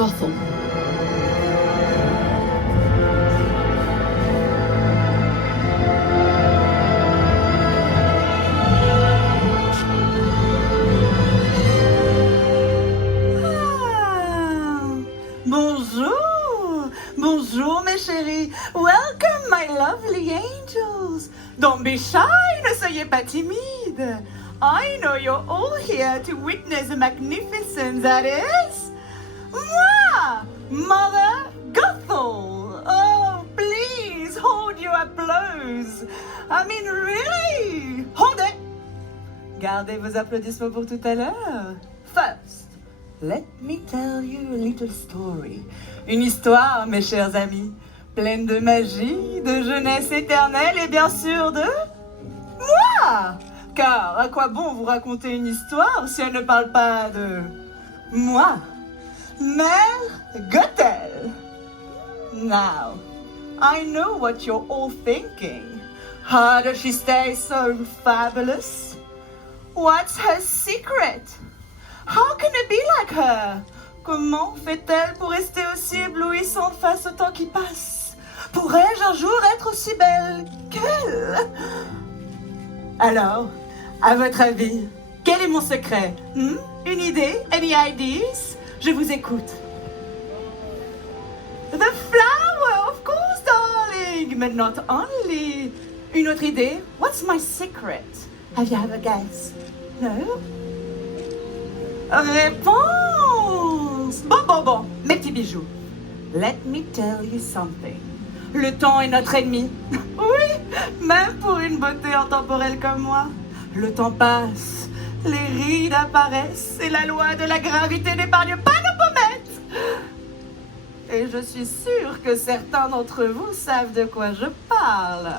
Gothel. Bonjour! Bonjour mes chéris! Welcome my lovely angels! Don't be shy, ne soyez pas timide! I know you're all here to witness the magnificence that is... moi! Mother Gothel! Oh, please hold your applause! I mean, really! Hold it! Gardez vos applaudissements pour tout à l'heure. First, let me tell you a little story. Une histoire, mes chers amis, pleine de magie, de jeunesse éternelle et bien sûr de... moi! Car à quoi bon vous raconter une histoire si elle ne parle pas de... moi? Mère Gothel. Now, I know what you're all thinking. How does she stay so fabulous? What's her secret? How can it be like her? Comment fait-elle pour rester aussi éblouissante face au temps qui passe? Pourrais-je un jour être aussi belle qu'elle? Alors, à votre avis, quel est mon secret? Une idée? Any ideas? Je vous écoute. The flower, of course, darling, but not only. Une autre idée? What's my secret? Have you ever guessed? No? Réponse! Bon, mes petits bijoux. Let me tell you something. Le temps est notre ennemi. Oui, même pour une beauté intemporelle comme moi. Le temps passe, les rides apparaissent et la loi de la gravité n'épargne pas nos pommettes. Et je suis sûre que certains d'entre vous savent de quoi je parle.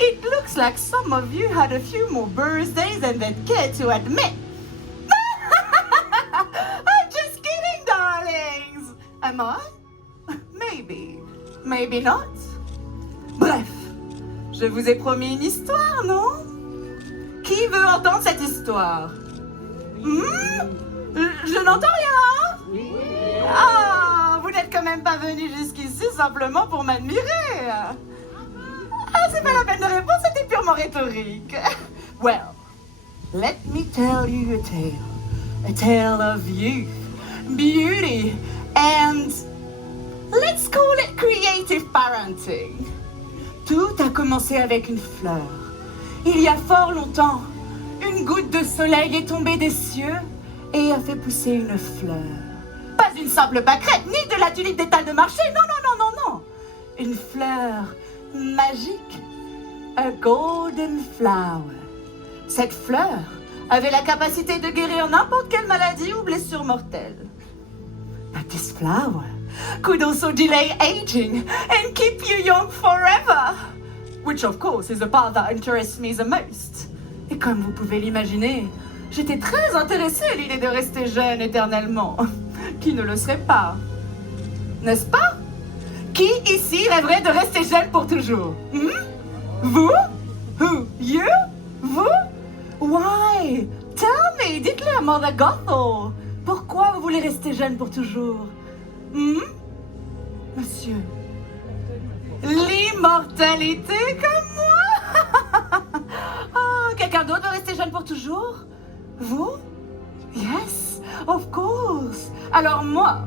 It looks like some of you had a few more birthdays than they'd care to admit. I'm just kidding, darlings. Am I? Maybe. Maybe not. Bref, je vous ai promis une histoire, non? Qui veut entendre cette histoire? Je n'entends rien. Ah, vous n'êtes quand même pas venu jusqu'ici simplement pour m'admirer. Ah, c'est pas la peine de répondre, c'était purement rhétorique. Well, let me tell you a tale. A tale of youth, beauty, and let's call it creative parenting. Tout a commencé avec une fleur. Il y a fort longtemps, une goutte de soleil est tombée des cieux et a fait pousser une fleur. Pas une simple pâquerette, ni de la tulipe d'étal de marché, non. Une fleur magique, a golden flower. Cette fleur avait la capacité de guérir n'importe quelle maladie ou blessure mortelle. But this flower could also delay aging and keep you young forever. Which of course is the part that interests me the most. Et comme vous pouvez l'imaginer, j'étais très intéressée à l'idée de rester jeune éternellement. Qui ne le serait pas? N'est-ce pas? Qui ici rêverait de rester jeune pour toujours? Vous? Who? You? Vous? Why? Tell me, dites-le à Mother Gothel. Pourquoi vous voulez rester jeune pour toujours? Monsieur? L'immortalité comme moi? Oh, quelqu'un d'autre veut rester jeune pour toujours? Vous? Yes, of course. Alors moi,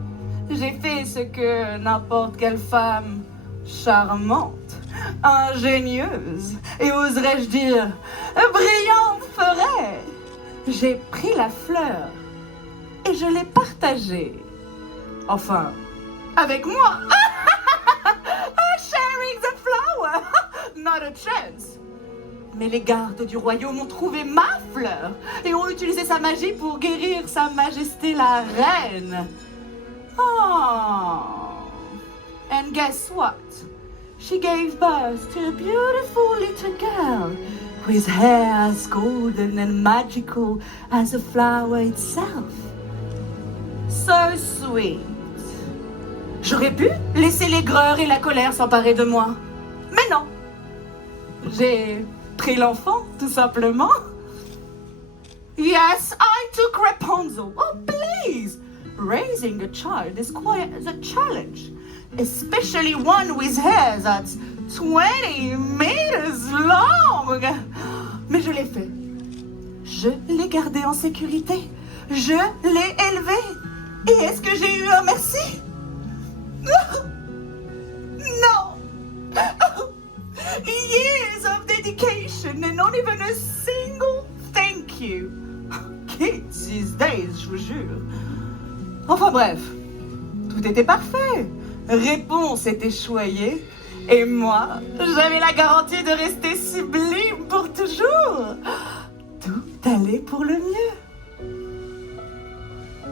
j'ai fait ce que n'importe quelle femme charmante, ingénieuse et oserais-je dire brillante ferait. J'ai pris la fleur et je l'ai partagée. Enfin, avec moi. Sharing the flower. Not a chance. Mais les gardes du royaume ont trouvé ma fleur et ont utilisé sa magie pour guérir sa majesté la reine. Oh. And guess what? She gave birth to a beautiful little girl with hair as golden and magical as a flower itself. So sweet. J'aurais pu laisser l'aigreur et la colère s'emparer de moi. Mais non. J'ai pris l'enfant, tout simplement. Yes, I took Rapunzel. Oh, please. raising a child is quite a challenge, especially one with hair that's 20 meters long. Mais je l'ai fait. Je l'ai gardé en sécurité. Je l'ai élevé. Et est-ce que j'ai eu un merci? Non. Years of dedication and not even a single thank you. Kids these days, je vous jure. Enfin bref, tout était parfait. Réponse était choyée. Et moi, j'avais la garantie de rester sublime pour toujours. Tout allait pour le mieux.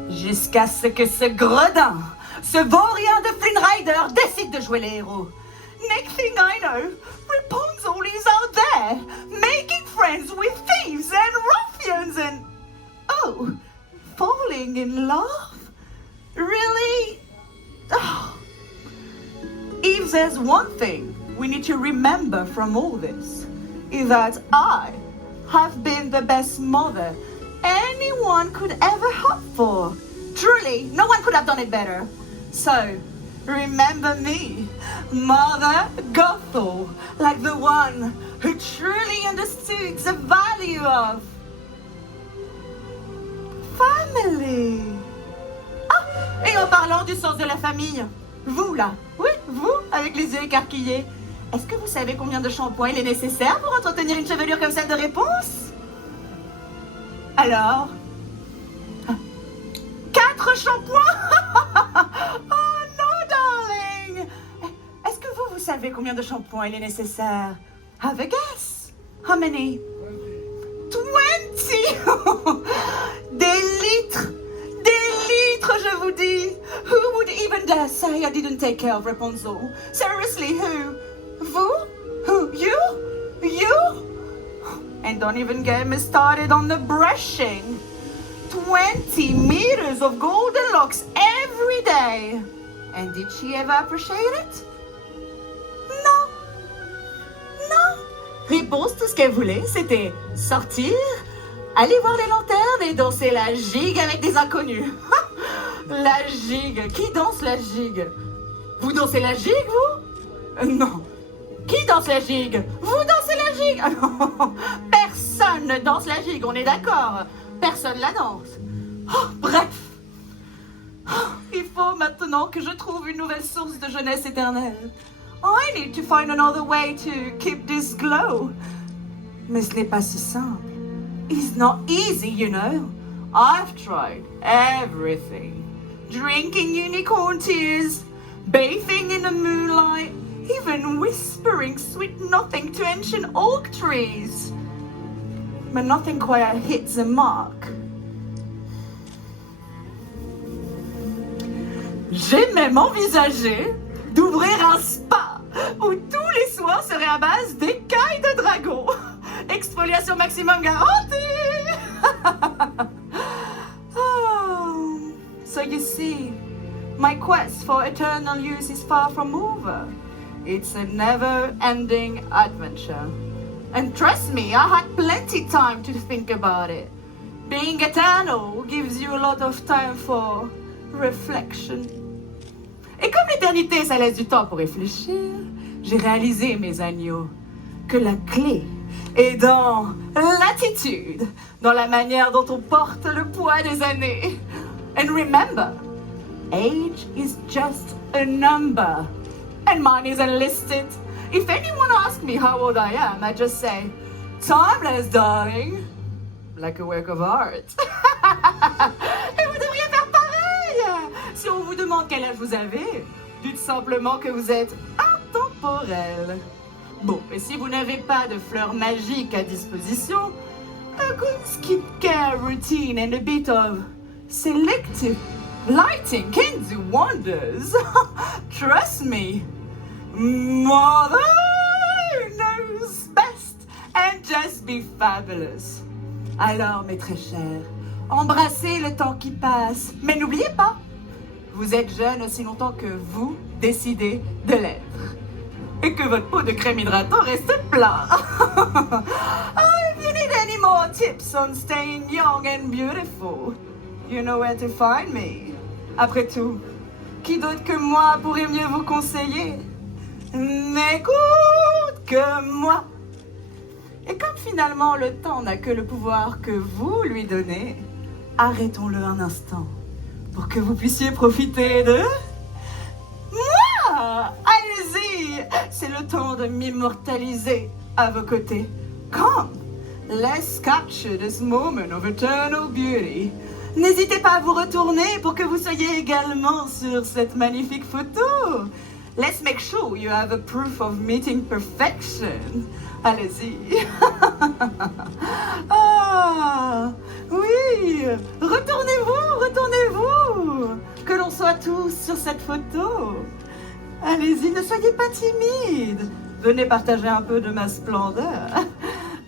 Jusqu'à ce que ce gredin, ce vaurien de Flynn Rider décide de jouer les héros. Next thing I know, Rapunzel is out there, making friends with thieves and ruffians and... Oh, falling in love? Really? Oh. If there's one thing we need to remember from all this, is that I have been the best mother anyone could ever hope for. Truly, no one could have done it better. So, remember me, Mother Gothel, like the one who truly understood the value of family. Ah, et en parlant du sens de la famille, vous là, oui, vous, avec les yeux écarquillés, est-ce que vous savez combien de shampoings il est nécessaire pour entretenir une chevelure comme celle de Réponse? Alors, 4 shampoings? Oh non, darling! Est-ce que vous savez combien de shampoings il est nécessaire? Have a guess. How many? 20! Des litres! Je vous dis, who would even dare say I didn't take care of Rapunzel? Seriously, who? Vous? Who? You? You? And don't even get me started on the brushing. 20 meters of golden locks every day. And did she ever appreciate it? Non. Non. Réponse, tout ce qu'elle voulait, c'était sortir, aller voir les lanternes et danser la gigue avec des inconnus. La gigue. Qui danse la gigue? Vous dansez la gigue, vous? Non. Qui danse la gigue? Vous dansez la gigue? Non. Personne ne danse la gigue, on est d'accord. Personne la danse. Oh, bref. Oh, il faut maintenant que je trouve une nouvelle source de jeunesse éternelle. I need to find another way to keep this glow. Mais ce n'est pas si simple. It's not easy, you know. I've tried everything. Drinking unicorn tears, bathing in the moonlight, even whispering sweet nothing to ancient oak trees. But nothing quite hits the mark. J'ai même envisagé d'ouvrir un spa où tous les soins seraient à base d'écailles de dragon. Exfoliation maximum garantie. Oh. So you see, my quest for eternal youth is far from over. It's a never-ending adventure. And trust me, I had plenty time to think about it. Being eternal gives you a lot of time for reflection. Et comme l'éternité, ça laisse du temps pour réfléchir, j'ai réalisé, mes agneaux, que la clé est dans l'attitude, dans la manière dont on porte le poids des années. And remember, age is just a number, and mine is enlisted. If anyone asks me how old I am, I just say, timeless, darling, like a work of art. Et vous devriez faire pareil. Si on vous demande quel âge vous avez, dites simplement que vous êtes intemporel. Bon, et si vous n'avez pas de fleurs magiques à disposition, a good skincare routine and a bit of selective lighting can do wonders. Trust me. Mother knows best and just be fabulous. Alors, mes très chers, embrassez le temps qui passe. Mais n'oubliez pas, vous êtes jeune aussi longtemps que vous décidez de l'être. Et que votre pot de crème hydratant reste plein. If you need any more tips on staying young and beautiful, you know where to find me. Après tout, qui d'autre que moi pourrait mieux vous conseiller? N'écoute que moi. Et comme finalement le temps n'a que le pouvoir que vous lui donnez, arrêtons-le un instant pour que vous puissiez profiter de moi. Allez-y, c'est le temps de m'immortaliser à vos côtés. Come, let's capture this moment of eternal beauty. N'hésitez pas à vous retourner pour que vous soyez également sur cette magnifique photo. Let's make sure you have a proof of meeting perfection. Allez-y. Ah, oui. Retournez-vous, retournez-vous. Que l'on soit tous sur cette photo. Allez-y, ne soyez pas timides. Venez partager un peu de ma splendeur.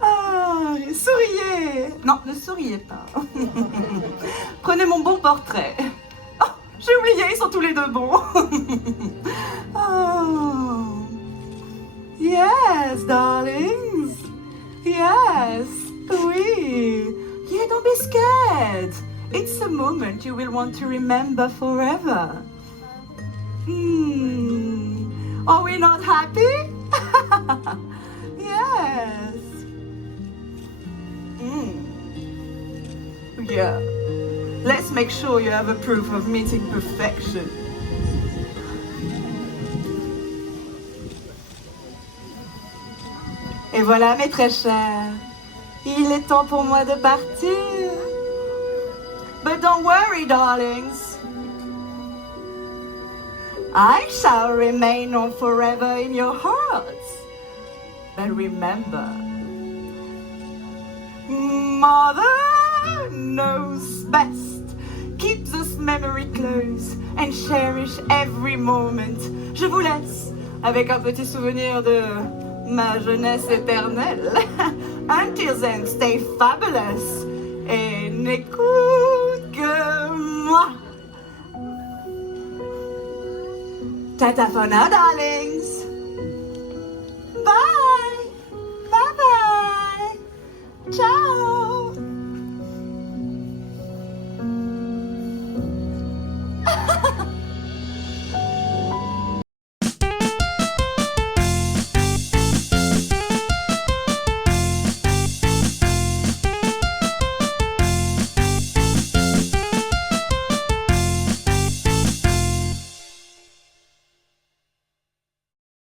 Ah, souriez. Non, ne souriez pas. Prenez mon bon portrait. Oh, j'ai oublié, ils sont tous les deux bons. Oh. Yes, darlings. Yes, oui. Yeah, don't be scared. It's a moment you will want to remember forever. Are we not happy? Yes. Yeah. Let's make sure you have a proof of meeting perfection. Et voilà, mes très chers, il est temps pour moi de partir. But don't worry, darlings. I shall remain on forever in your hearts. But remember, Mother knows best. Keep this memory close and cherish every moment. Je vous laisse avec un petit souvenir de ma jeunesse éternelle. Until then, stay fabulous et n'écoute que moi. Tata for now, darlings. Bye.